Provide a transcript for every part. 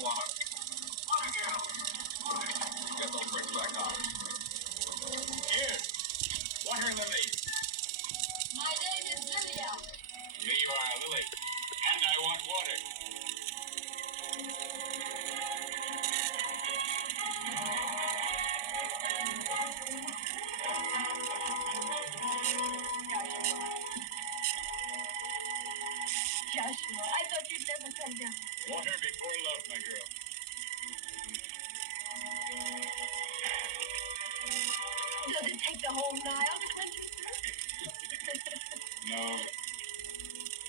water. Water, girl. Get those bricks back on. Here. Water, Lily. My name is Lilia. Me, you are Lily. And I want water. Joshua, I thought you'd never come down. Water before love, my girl. Does it take the whole Nile to quench your thirst? No.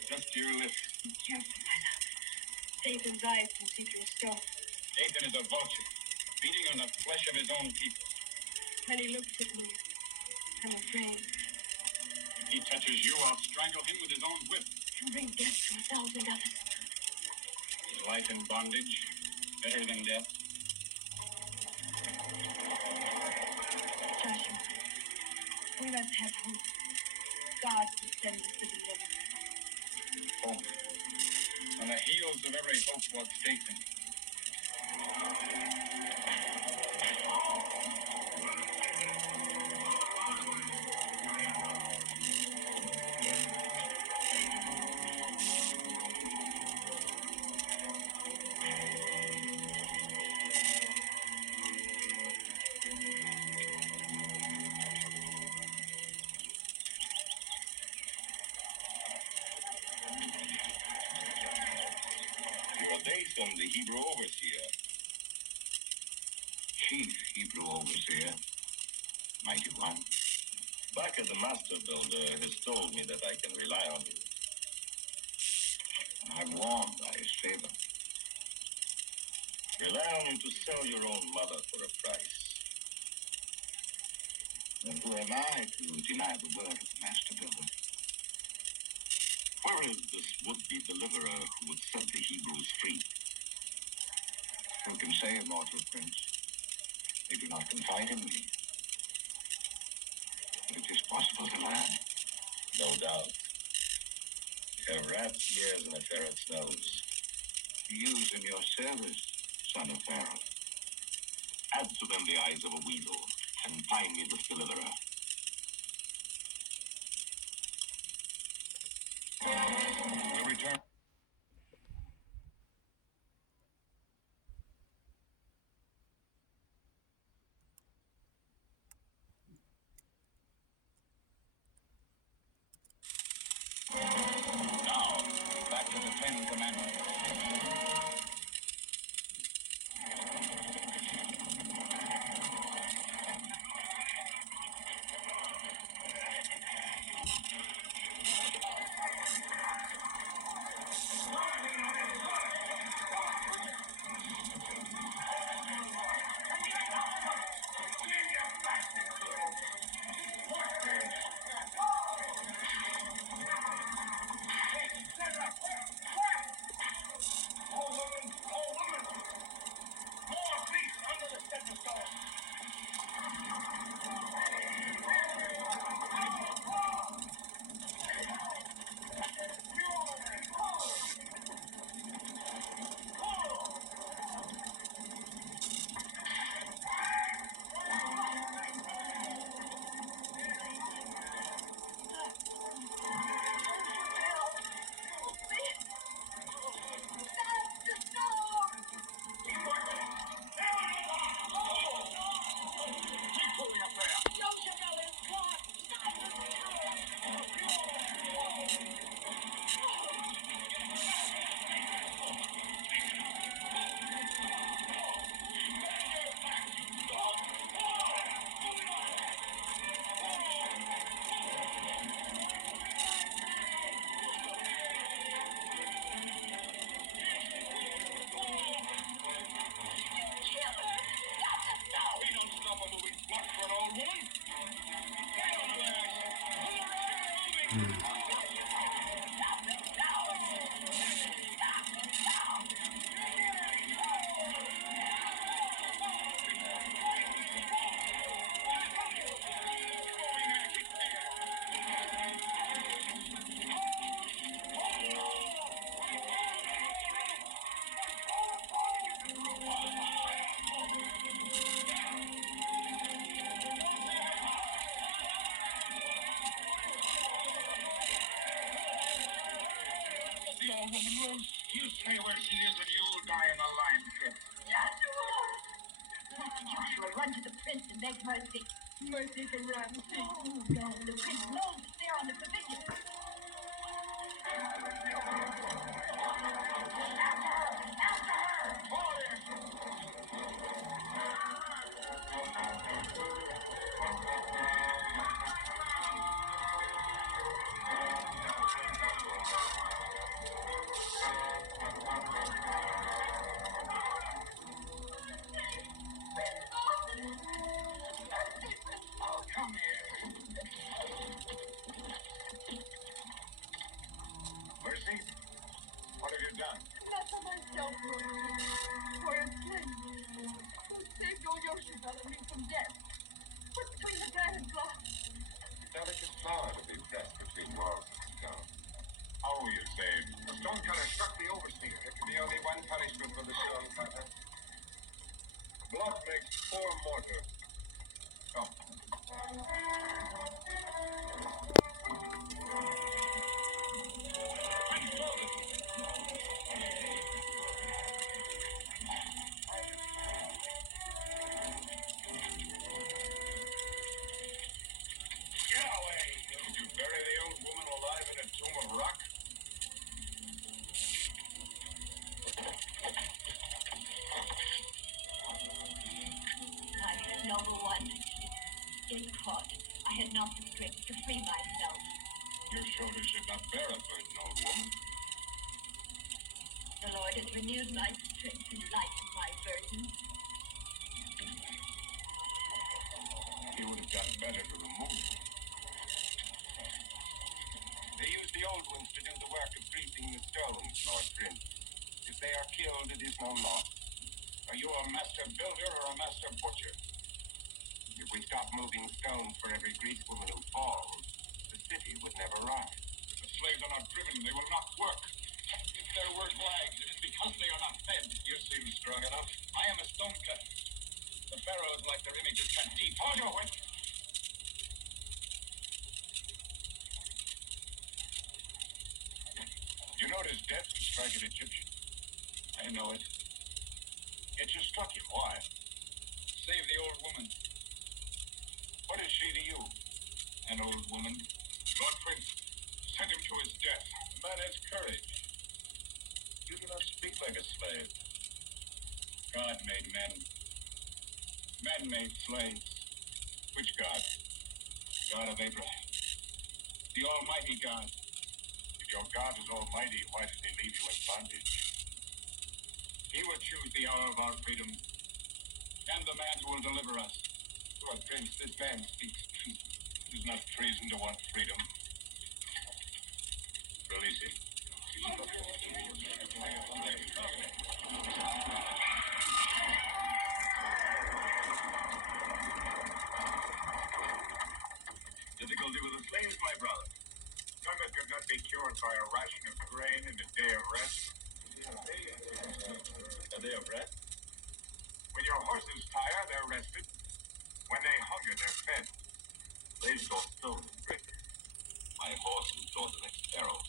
Just your lips. Be careful, my love. Satan's eyes can see through stone. Satan is a vulture, feeding on the flesh of his own people. When he looks at me, I'm afraid. If he touches you, I'll strangle him with his own whip. He'll bring death to 1,000 others. Is life in bondage better than death? Joshua, we must have hope. God will send us to deliver. Hope. On the heels of every hope walks Satan. You are based on the Hebrew overseer. Chief Hebrew overseer. Mighty one. Barker, the master builder, has told me that I can rely on you. I'm warned by his favor. Rely on you to sell your own mother for a price. And who am I to deny the word of the master builder? Where is this would-be deliverer who would set the Hebrews free? Who can say, immortal prince, they do not confide in me? But it is possible to learn. No doubt. You have rat's ears and a ferret's nose. To use in your service, son of Pharaoh. Add to them the eyes of a weasel, and find me this deliverer. We'll return. Now, back to the Ten Commandments. me where she is and you'll die in a lion pit. Joshua! Joshua, run to the prince and beg mercy. Mercy from Ramsey. Oh, no. The prince knows that they're on the pavilion. Come here. Mercy, what have you done? Not for myself, Lord. For a friend who saved old Yoshibel and me from death. Put between the dragon glass. Delicate flower to be pressed between walls and stone. How were you saved? The stonecutter struck the overseer. There can be only one punishment for the stonecutter. Blood makes poor mortar. Come. Get away! Did you bury the old woman alive in a tomb of rock? My noble one, get caught. I had not the strength to free myself. Your shoulders should not bear a burden, old woman. The Lord has renewed my strength and lightened my burden. He would have done better to remove them. They use the old ones to do the work of greasing the stones, Lord Prince. If they are killed, it is no loss. Are you a master builder or a master butcher? If we stop moving stones for every grease woman who falls, the city would never rise. If the slaves are not driven, they will not work. If their work lags, it is because they are not fed. You seem strong enough. I am a stonecutter. The pharaohs like their images cut deep. Hold your wit. You notice death to strike an Egyptian? I know it. It just struck him. Why? Save the old woman. What is she to you? An old woman. Lord Prince, send him to his death. The man has courage. You do not speak like a slave. God made men. Men made slaves. Which God? God of Abraham. The Almighty God. If your God is almighty, why does he leave you in bondage? He will choose the hour of our freedom and the man who will deliver us. Lord Prince, this man speaks truth. It is not treason to want freedom. Release him. Difficulty with the slaves, my brother. None that could not be cured by a ration of grain and a day of rest. A day of rest? When your horses tire, they're rested. When they hunger, they're fed. Slaves go stone and brick. My horse will throw the next arrow.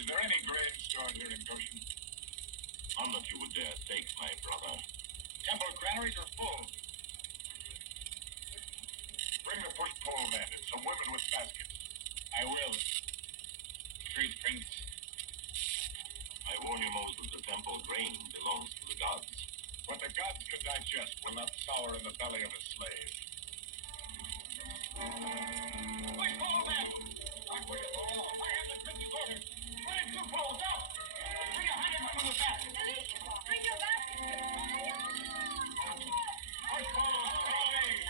Is there any grain stored here in Goshen? None that you would dare take, my brother. Temple granaries are full. Bring the push-pole men and some women with baskets. I will. Street Prince. I warn you, Moses, the temple grain belongs to the gods. What the gods can digest will not sour in the belly of a slave. Push-pole men! Not push-pole. I have the prince's orders. Put in 2 poles out. Bring 100 women with baskets. Alicia, bring your basket. Push-poles, follow me.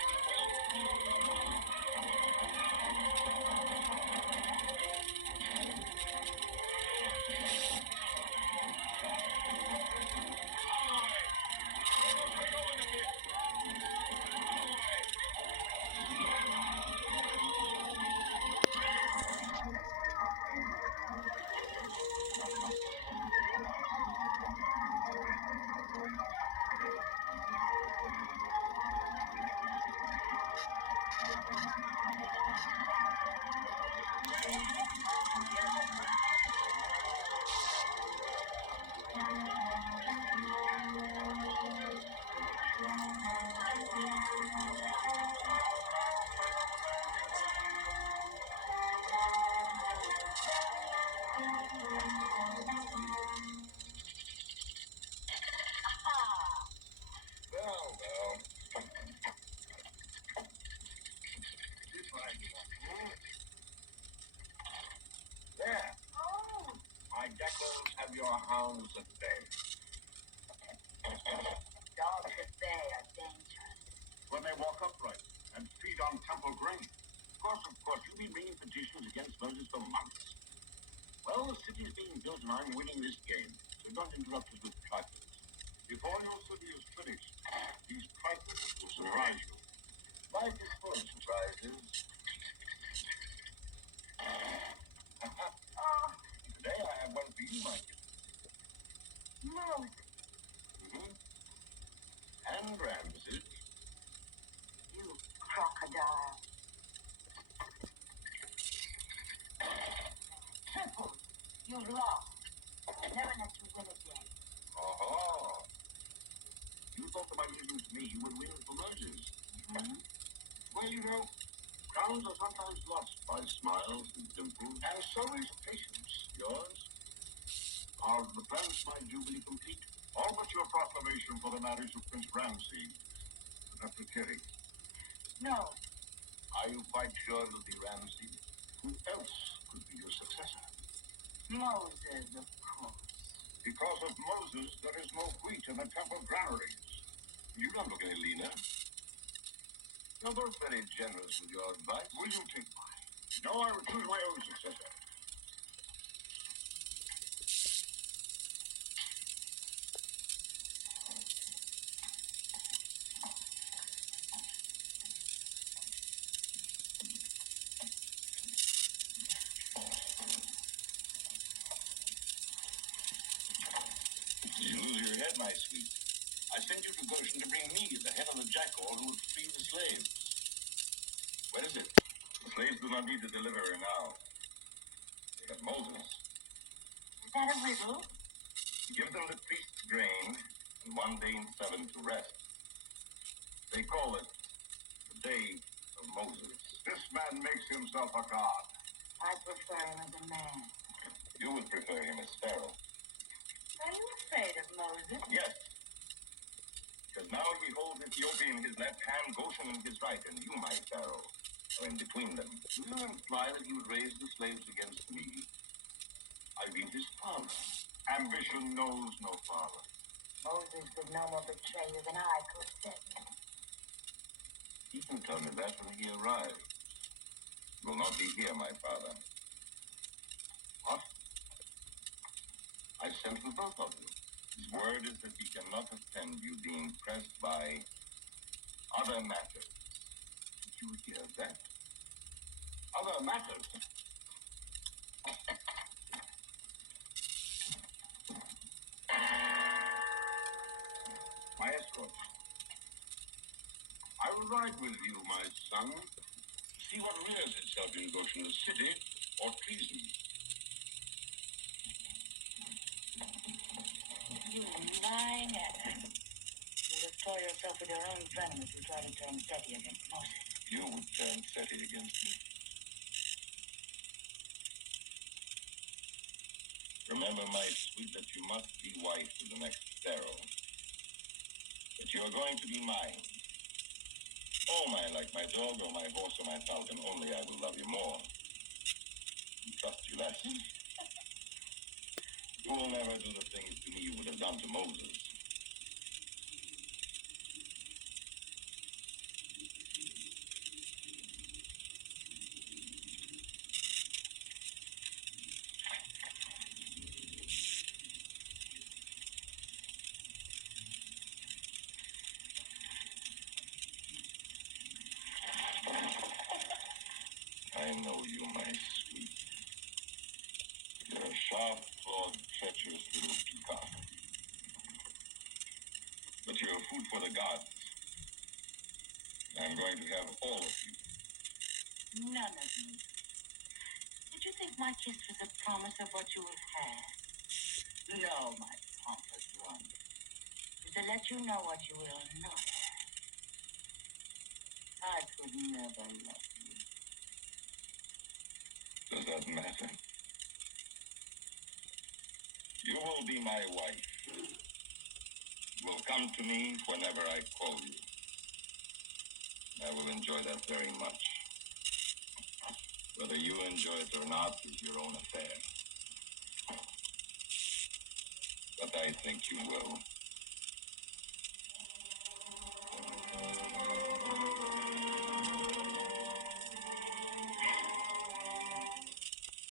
have your hounds at bay. Dogs at bay are dangerous. When they walk upright and feed on temple grain. Of course, you've been bringing petitions against Moses for months. Well, the city's being built and I'm winning this game, so don't interrupt us with trifles. Before your city is finished, these trifles will surprise you. Life is full of surprises. Today I have one for you, Mike. Moses, And Ramses. you crocodile. Simple. You lost. I'll never let you win again. Oh. You thought that by losing to me, you would win for Moses. Well, you know, crowns are sometimes lost by smiles and dimples, and so is patience. Yours? Are the plans for my jubilee complete? All but your proclamation for the marriage of Prince Ramses and Dr. Kerry. No. Are you quite sure it'll be Ramses? Who else could be your successor? Moses, of course. Because of Moses, there is no wheat in the temple granaries. You don't look any leaner. You're both very generous with your advice. Will you take mine? No, I will choose my own successor. You lose your head, my sweet. I sent you to Goshen to bring me the head of the jackal who would free the slaves. Where is it? The slaves do not need a deliverer now. They have Moses. Is that a riddle? Give them the priest's grain and 1 day in 7 to rest. They call it the Day of Moses. This man makes himself a god. I prefer him as a man. You would prefer him as Pharaoh. Are you afraid of Moses? Yes. Because now he holds Ethiopia in his left hand, Goshen in his right, and you, my Pharaoh, are in between them. Do you imply that he would raise the slaves against me? I've been his father. Ambition knows no father. Moses could no more betray you than I could send. He can tell me that when he arrives. He will not be here, my father. What? I sent for both of you. His word is that he cannot attend you being pressed by other matters. Did you hear that? Other matters? My escort. I will ride with you, my son. See what rears itself in Goshen, the city or treason. You lying ass. You'll destroy yourself with your own venom if you try to turn Seti against Moses. You would turn Seti against me. Remember, my sweet, that you must be wife to the next pharaoh. That you are going to be mine. Oh, mine, like my dog or my horse or my falcon, only I will love you more. And trust you less. You will never do the things to me you would have done to Moses. I know you, my sweet. You're a sharp-clawed, treacherous little peacock. But you're food for the gods. I'm going to have all of you. None of you. Did you think my kiss was a promise of what you will have? No, my pompous one. Is to let you know what you will not have. I could never love you. Does that matter? You will be my wife. You will come to me whenever I call you. I will enjoy that very much. Whether you enjoy it or not is your own affair. but I think you will.